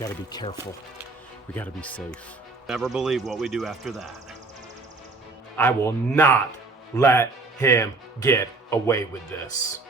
gotta be careful. We gotta be safe. Never believe what we do after that. I will not let him get away with this.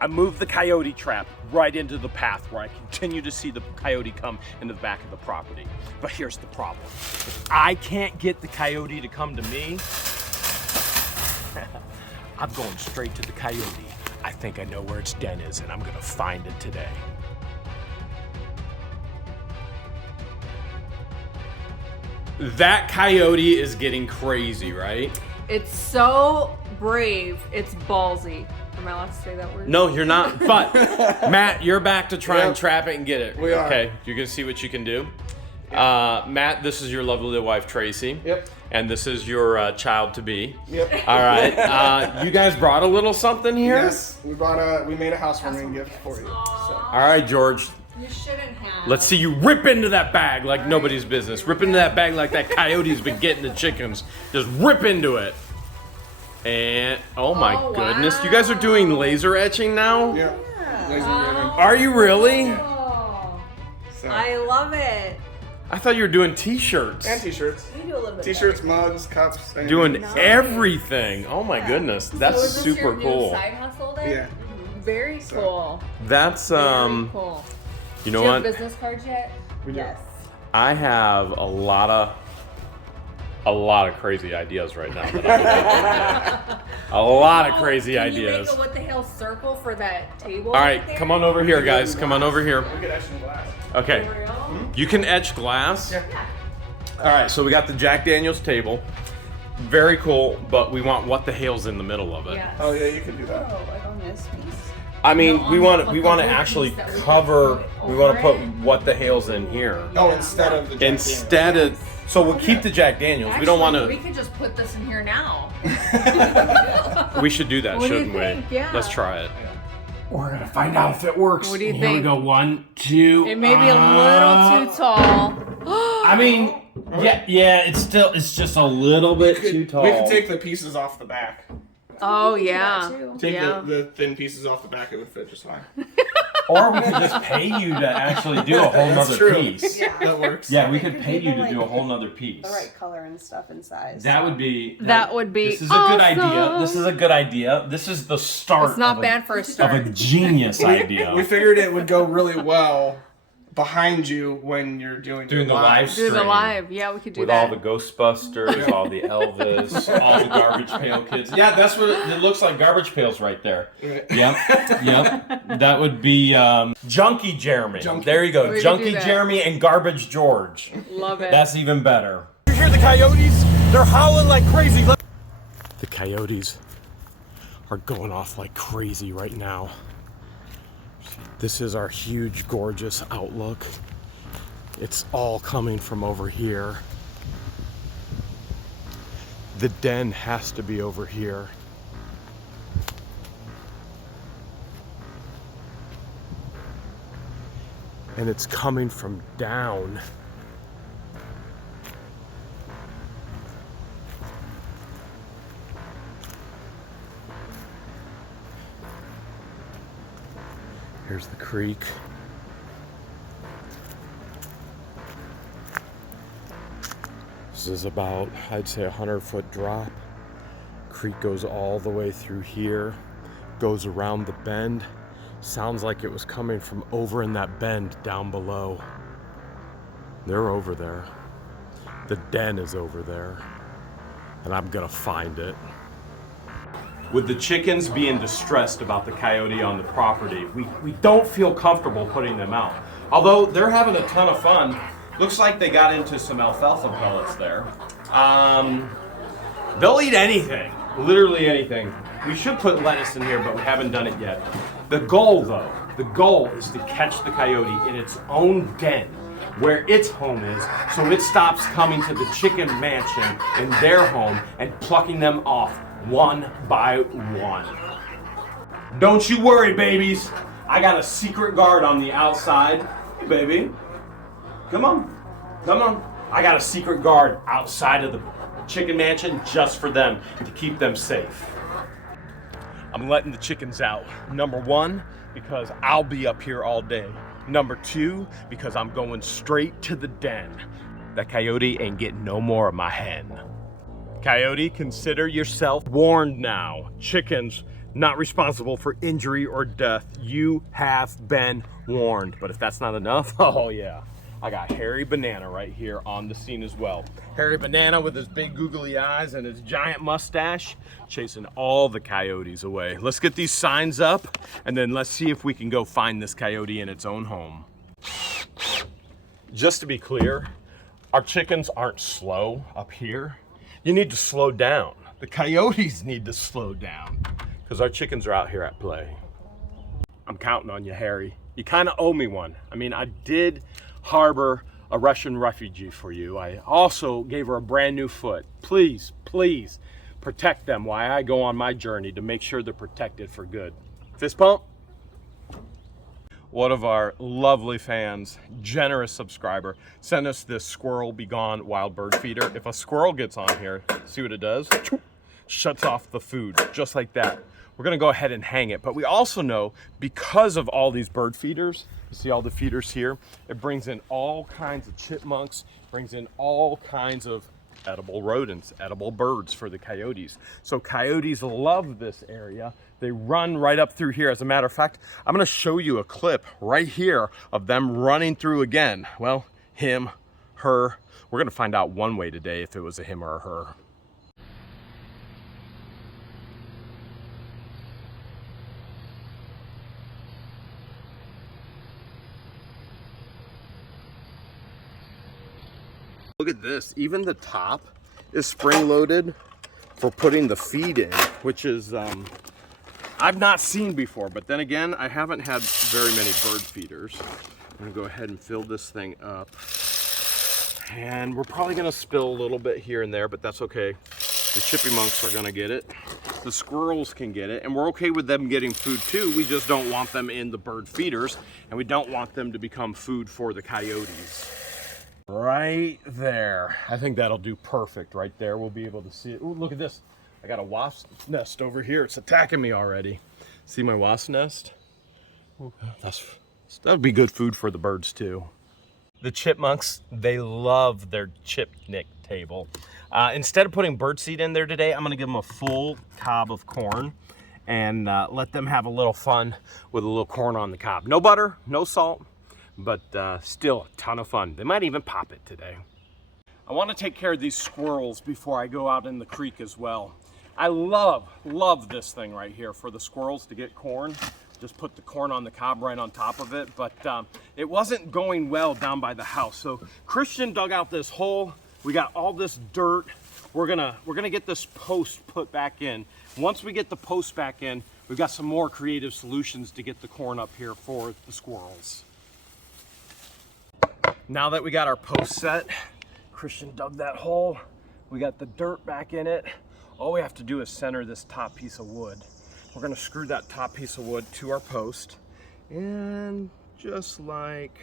I moved the coyote trap right into the path where I continue to see the coyote come in the back of the property. But here's the problem. If I can't get the coyote to come to me, I'm going straight to the coyote. I think I know where its den is, and I'm gonna find it today. That coyote is getting crazy, right? It's so brave. It's ballsy. Am I allowed to say that word? No, you're not. But Matt, you're back to try and Yep. trap it and get it. We are. Okay, you're gonna see what you can do. Matt, this is your lovely wife Tracy. Yep. And this is your child to be. Yep. All right. You guys brought a little something here. Yes, we made a housewarming gift for you. So. All right, George. You shouldn't have. Let's see you rip into that bag like nobody's business. Rip into that bag like that coyote's been getting the chickens. Just rip into it. And oh my goodness, you guys are doing laser etching now? Yeah. Laser engraving. Are you really? Oh, So. I love it. I thought you were doing t-shirts. And t-shirts. You do a little bit. T-shirts, mugs, cups. And Doing everything. Oh my goodness. That's So is this super your new cool. side hustle then? Yeah. Very cool. That's Very cool. you Do know you have what? business cards yet? Yes. I have a lot of crazy ideas right now. That I'm gonna do. A lot of crazy Can ideas. You make a what the hell circle for that table? All right, come on over here, guys. Come on over here. We could etch in glass. Okay. For real? You can etch glass. Yeah. All right, so we got the Jack Daniels table. Very cool, but we want what the Hale's in the middle of it. Yes. Oh yeah, you can do that. Oh, like on this piece. I mean, No, we on want the- we like want the to whole actually piece that we cover. put We want to over put it. what the Hale's in here. Oh, instead of the Jack Instead of, so we'll keep the Jack Daniels. We don't want We to. could just put this in here now. We should do that, What do you shouldn't we? think? Yeah. Let's try it. We're gonna find out if it works. What do you Here think? we go. 1, 2. It may be a little too tall. I mean, yeah. It's just a little bit too tall. We could take the pieces off the back. Oh yeah. Take Yeah. the thin pieces off the back, it would fit just fine. Or we could just pay you to actually do a whole That's nother true. piece. Yeah. That works. Yeah, we It could could pay be you the, to do a like, whole nother piece. The right color and stuff and size. That would be. That would be This is a good idea. awesome. This is a good idea. This is the start. It's not of bad for a Of a start. genius idea. We figured it would go really well behind you when you're doing the live Do the stream. live. Yeah, we could do With that. all the Ghostbusters, all the Elvis, all the Garbage Pail Kids. Yeah, that's what it looks like. Garbage pails right there. Right. Yep. That would be Junkie Jeremy. Junkie. There you go. We could Junkie do that. Jeremy and Garbage George. Love it. That's even better. You hear the coyotes? They're howling like crazy. The coyotes are going off like crazy right now. This is our huge, gorgeous outlook. It's all coming from over here. The den has to be over here. And it's coming from down. Here's the creek. This is about, I'd say, 100-foot drop. Creek goes all the way through here, goes around the bend. Sounds like it was coming from over in that bend down below. They're over there. The den is over there. And I'm gonna find it. With the chickens being distressed about the coyote on the property, we don't feel comfortable putting them out. Although they're having a ton of fun. Looks like they got into some alfalfa pellets there. They'll eat anything, literally anything. We should put lettuce in here, but we haven't done it yet. The goal is to catch the coyote in its own den, where its home is, so it stops coming to the chicken mansion in their home and plucking them off one by one. Don't you worry, babies. I got a secret guard on the outside. Hey, baby. Come on. I got a secret guard outside of the chicken mansion just for them, to keep them safe. I'm letting the chickens out. Number one, because I'll be up here all day. Number 2, because I'm going straight to the den. That coyote ain't getting no more of my hen. Coyote, consider yourself warned now. Chickens, not responsible for injury or death. You have been warned. But if that's not enough, oh yeah, I got Hairy Banana right here on the scene as well. Hairy Banana with his big googly eyes and his giant mustache, chasing all the coyotes away. Let's get these signs up, and then let's see if we can go find this coyote in its own home. Just to be clear, our chickens aren't slow up here. You need to slow down. The coyotes need to slow down because our chickens are out here at play. I'm counting on you, Harry. You kind of owe me one. I mean, I did harbor a Russian refugee for you. I also gave her a brand new foot. Please, please protect them while I go on my journey to make sure they're protected for good. Fist pump. One of our lovely fans, generous subscriber, sent us this Squirrel Be Gone wild bird feeder. If a squirrel gets on here, see what it does? Shuts off the food, just like that. We're gonna go ahead and hang it, but we also know because of all these bird feeders, you see all the feeders here, it brings in all kinds of chipmunks, brings in all kinds of edible rodents, edible birds for the coyotes. So coyotes love this area. They run right up through here. As a matter of fact, I'm gonna show you a clip right here of them running through again. Well, him, her. We're gonna find out one way today if it was a him or a her. Look at this, even the top is spring loaded for putting the feed in, which is, I've not seen before, but then again, I haven't had very many bird feeders. I'm gonna go ahead and fill this thing up. And we're probably gonna spill a little bit here and there, but that's okay. The chipmunks are gonna get it. The squirrels can get it, and we're okay with them getting food too. We just don't want them in the bird feeders, and we don't want them to become food for the coyotes. Right there. I think that'll do perfect right there. We'll be able to see it. Ooh, look at this. I got a wasp nest over here. It's attacking me already. See my wasp nest? Ooh, that would be good food for the birds too. The chipmunks, they love their chipnick table. Instead of putting birdseed in there today, I'm gonna give them a full cob of corn and let them have a little fun with a little corn on the cob. No butter, no salt, but still a ton of fun. They might even pop it today. I want to take care of these squirrels before I go out in the creek as well. I love this thing right here for the squirrels to get corn. Just put the corn on the cob right on top of it, but it wasn't going well down by the house. So Christian dug out this hole. We got all this dirt. We're gonna get this post put back in. Once we get the post back in, we've got some more creative solutions to get the corn up here for the squirrels. Now that we got our post set, Christian dug that hole. We got the dirt back in it. All we have to do is center this top piece of wood. We're gonna screw that top piece of wood to our post. And just like,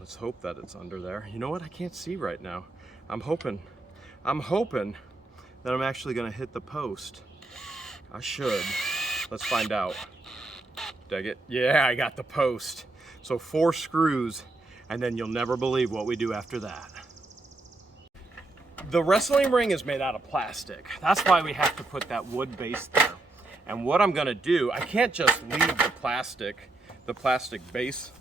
let's hope that it's under there. You know what, I can't see right now. I'm hoping that I'm actually gonna hit the post. I should. Let's find out. Dang it. Yeah, I got the post. So 4 screws, and then you'll never believe what we do after that. The wrestling ring is made out of plastic. That's why we have to put that wood base there. And what I'm gonna do, I can't just leave the plastic base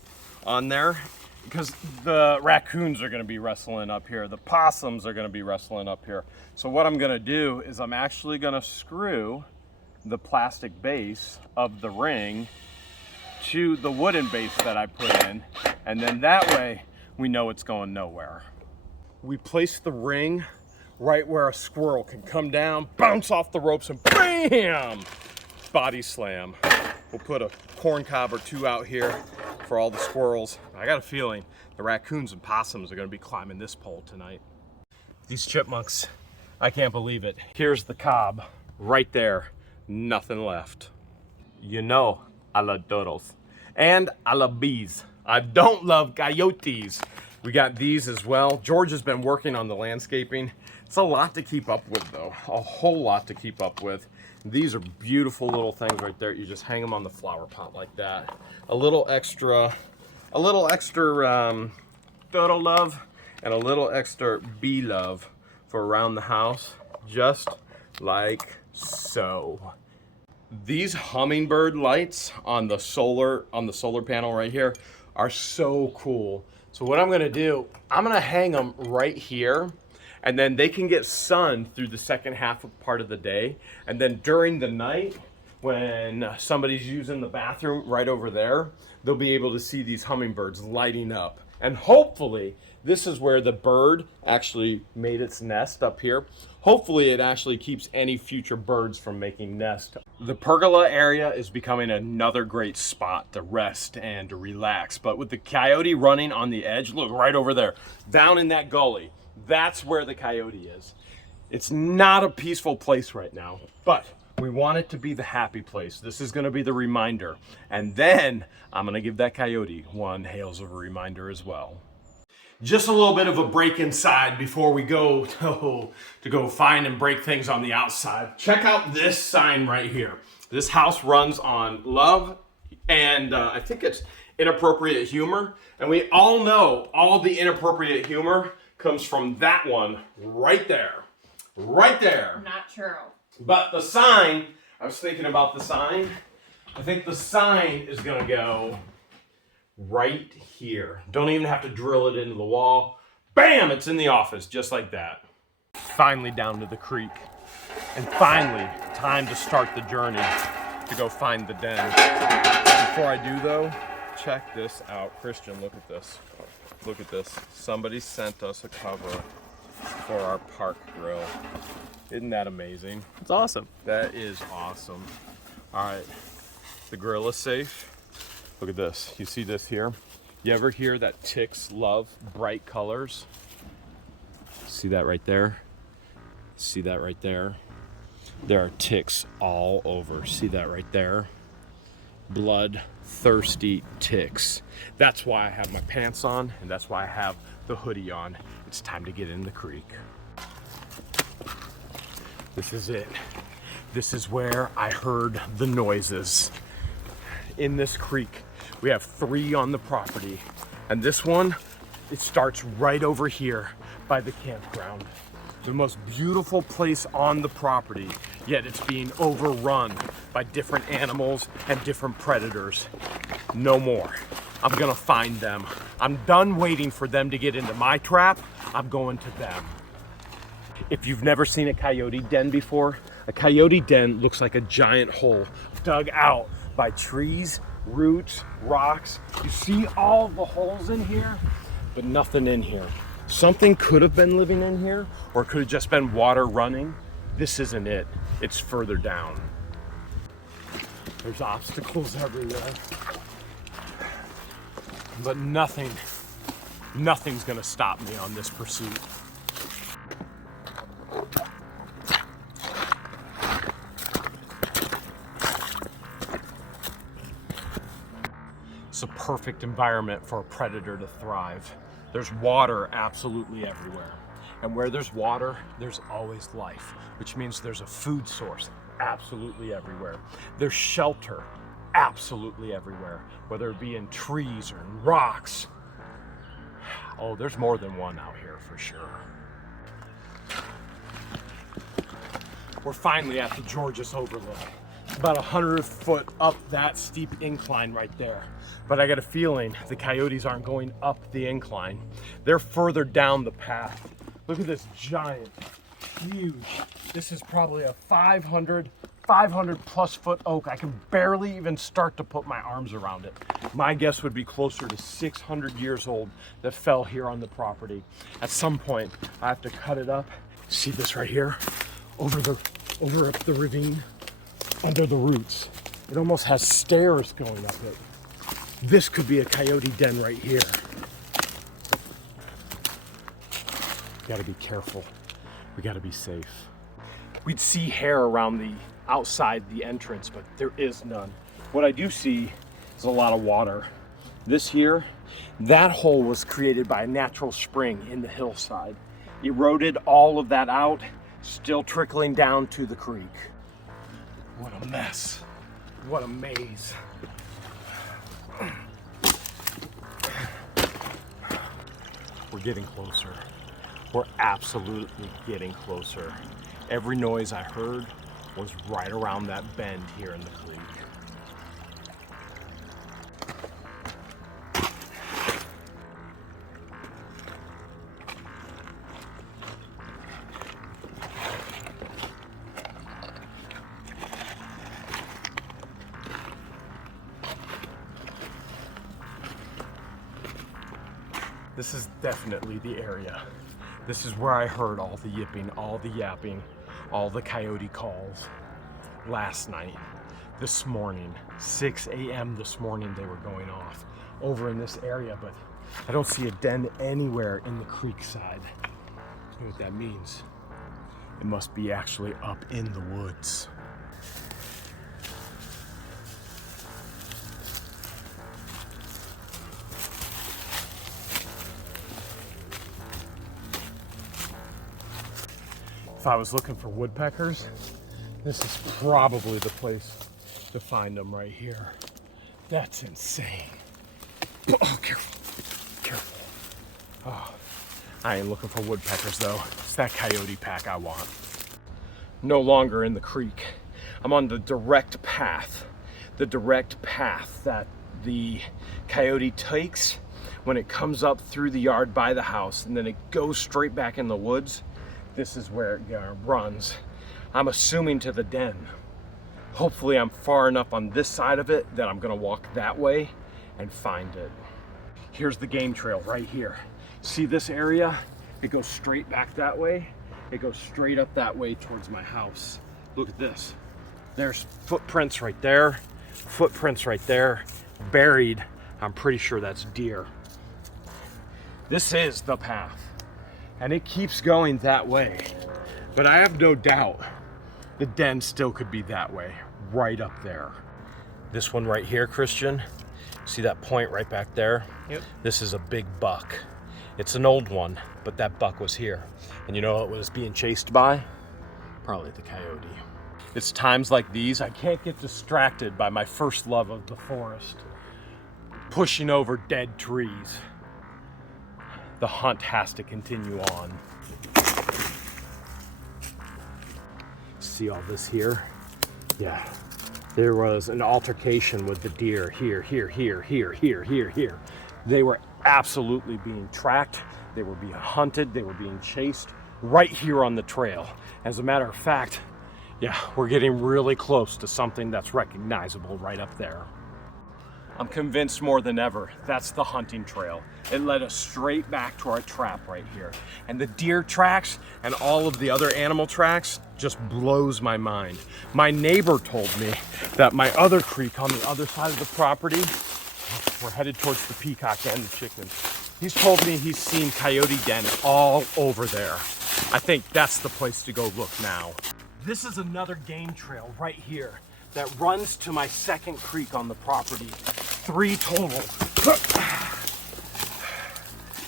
on there because the raccoons are gonna be wrestling up here. The possums are gonna be wrestling up here. So what I'm gonna do is I'm actually gonna screw the plastic base of the ring to the wooden base that I put in. And then that way we know it's going nowhere. We place the ring right where a squirrel can come down, bounce off the ropes, and bam! Body slam. We'll put a corn cob or 2 out here for all the squirrels. I got a feeling the raccoons and possums are gonna be climbing this pole tonight. These chipmunks, I can't believe it. Here's the cob, right there, nothing left. You know, I love turtles. And I love bees. I don't love coyotes. We got these as well. George has been working on the landscaping. It's a lot to keep up with though, a whole lot to keep up with. These are beautiful little things right there. You just hang them on the flower pot like that. A little extra turtle love and a little extra bee love for around the house, just like so. These hummingbird lights on the solar panel right here are so cool. So what I'm gonna do, I'm gonna hang them right here, and then they can get sun through the second half of part of the day. And then during the night, when somebody's using the bathroom right over there, they'll be able to see these hummingbirds lighting up. And hopefully, this is where the bird actually made its nest up here. Hopefully it actually keeps any future birds from making nest. The pergola area is becoming another great spot to rest and to relax. But with the coyote running on the edge, look right over there, down in that gully, that's where the coyote is. It's not a peaceful place right now, but we want it to be the happy place. This is gonna be the reminder. And then I'm gonna give that coyote one Hales of a reminder as well. Just a little bit of a break inside before we go to go find and break things on the outside. Check out this sign right here. This house runs on love and I think it's inappropriate humor. And we all know all the inappropriate humor comes from that one right there. Right there. Not true. But the sign, I was thinking about the sign. I think the sign is gonna go right here. Don't even have to drill it into the wall. Bam, it's in the office, just like that. Finally down to the creek. And finally, time to start the journey to go find the den. Before I do though, check this out. Christian, look at this. Look at this. Somebody sent us a cover for our park grill. Isn't that amazing? It's awesome. That is awesome. All right, the grill is safe. Look at this. You see this here? You ever hear that ticks love bright colors? See that right there? See that right there? There are ticks all over. See that right there? Bloodthirsty ticks. That's why I have my pants on, and that's why I have the hoodie on. It's time to get in the creek. This is it. This is where I heard the noises. In this creek, we have 3 on the property, and this one, it starts right over here by the campground. The most beautiful place on the property, yet it's being overrun by different animals and different predators. No more. I'm gonna find them. I'm done waiting for them to get into my trap. I'm going to them. If you've never seen a coyote den before, a coyote den looks like a giant hole dug out by trees, roots, rocks. You see all the holes in here, but nothing in here. Something could have been living in here, or it could have just been water running. This isn't it. It's further down. There's obstacles everywhere, but nothing's gonna stop me on this pursuit. It's a perfect environment for a predator to thrive. There's water absolutely everywhere. And where there's water, there's always life, which means there's a food source absolutely everywhere. There's shelter absolutely everywhere, whether it be in trees or in rocks. Oh, there's more than one out here for sure. We're finally at the Georges Overlook. About 100 foot up that steep incline right there. But I got a feeling the coyotes aren't going up the incline. They're further down the path. Look at this giant, huge. This is probably a 500 plus foot oak. I can barely even start to put my arms around it. My guess would be closer to 600 years old that fell here on the property. At some point, I have to cut it up. See this right here? Over up the ravine, under the roots. It almost has stairs going up it. This could be a coyote den right here. We gotta be careful. We gotta be safe. We'd see hair around the outside the entrance, but there is none. What I do see is a lot of water. This here, that hole was created by a natural spring in the hillside. Eroded all of that out, still trickling down to the creek. What a mess. What a maze. We're getting closer. We're absolutely getting closer. Every noise I heard was right around that bend here in the creek. This is definitely the area. This is where I heard all the yipping, all the yapping, all the coyote calls last night, this morning, 6 a.m. this morning they were going off over in this area, but I don't see a den anywhere in the creek side. You know what that means? It must be actually up in the woods. If I was looking for woodpeckers, this is probably the place to find them right here. That's insane. Oh, careful, careful. Oh, I ain't looking for woodpeckers though. It's that coyote pack I want. No longer in the creek. I'm on the direct path that the coyote takes when it comes up through the yard by the house, and then it goes straight back in the woods. This is where it runs. I'm assuming to the den. Hopefully I'm far enough on this side of it that I'm gonna walk that way and find it. Here's the game trail right here. See this area? It goes straight back that way. It goes straight up that way towards my house. Look at this. There's footprints right there, footprints right there, buried. I'm pretty sure that's deer. This is the path. And it keeps going that way. But I have no doubt the den still could be that way, right up there. This one right here, Christian, see that point right back there? Yep. This is a big buck. It's an old one, but that buck was here. And you know what it was being chased by? Probably the coyote. It's times like these, I can't get distracted by my first love of the forest, pushing over dead trees. The hunt has to continue on. See all this here? Yeah. There was an altercation with the deer here. They were absolutely being tracked. They were being hunted. They were being chased right here on the trail. As a matter of fact, yeah, we're getting really close to something that's recognizable right up there. I'm convinced more than ever that's the hunting trail. It led us straight back to our trap right here. And the deer tracks and all of the other animal tracks just blows my mind. My neighbor told me that my other creek on the other side of the property, we're headed towards the peacock and the chickens. He's told me he's seen coyote dens all over there. I think that's the place to go look now. This is another game trail right here that runs to my second creek on the property. 3 total.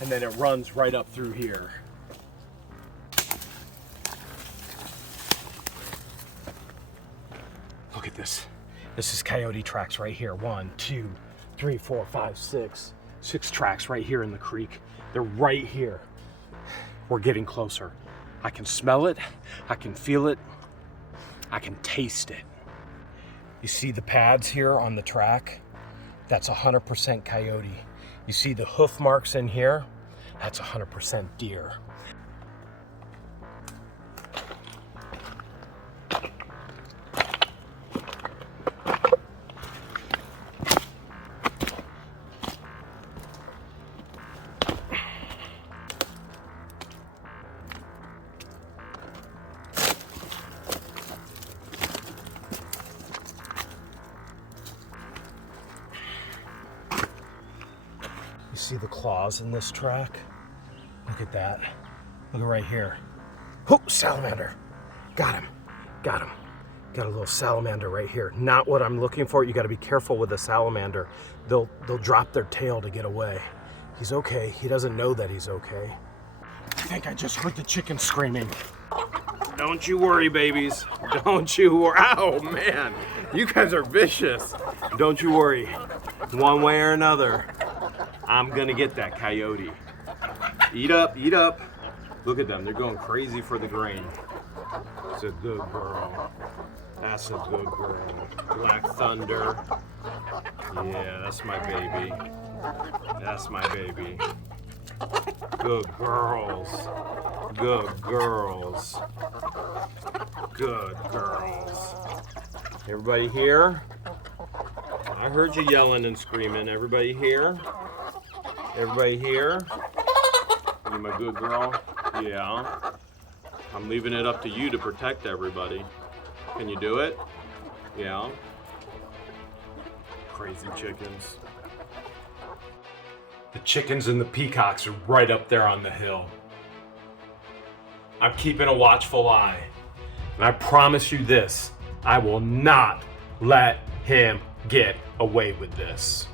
And then it runs right up through here. Look at this. This is coyote tracks right here. 1, 2, 3, 4, 5, 6. 6 tracks right here in the creek. They're right here. We're getting closer. I can smell it. I can feel it. I can taste it. You see the pads here on the track? That's 100% coyote. You see the hoof marks in here? That's 100% deer. See the claws in this track? Look at that. Look at right here. Oh, salamander. Got him. Got him. Got a little salamander right here. Not what I'm looking for. You got to be careful with a salamander. They'll drop their tail to get away. He's okay. He doesn't know that he's okay. I think I just heard the chicken screaming. Don't you worry, babies. Don't you worry. Oh, man. You guys are vicious. Don't you worry. One way or another, I'm gonna get that coyote. Eat up, eat up. Look at them. They're going crazy for the grain. It's a good girl. That's a good girl. Black Thunder. Yeah, that's my baby. That's my baby. Good girls. Good girls. Good girls. Everybody here? I heard you yelling and screaming. Everybody here? Everybody here? You my good girl? Yeah. I'm leaving it up to you to protect everybody. Can you do it? Yeah. Crazy chickens. The chickens and the peacocks are right up there on the hill. I'm keeping a watchful eye. And I promise you this, I will not let him get away with this.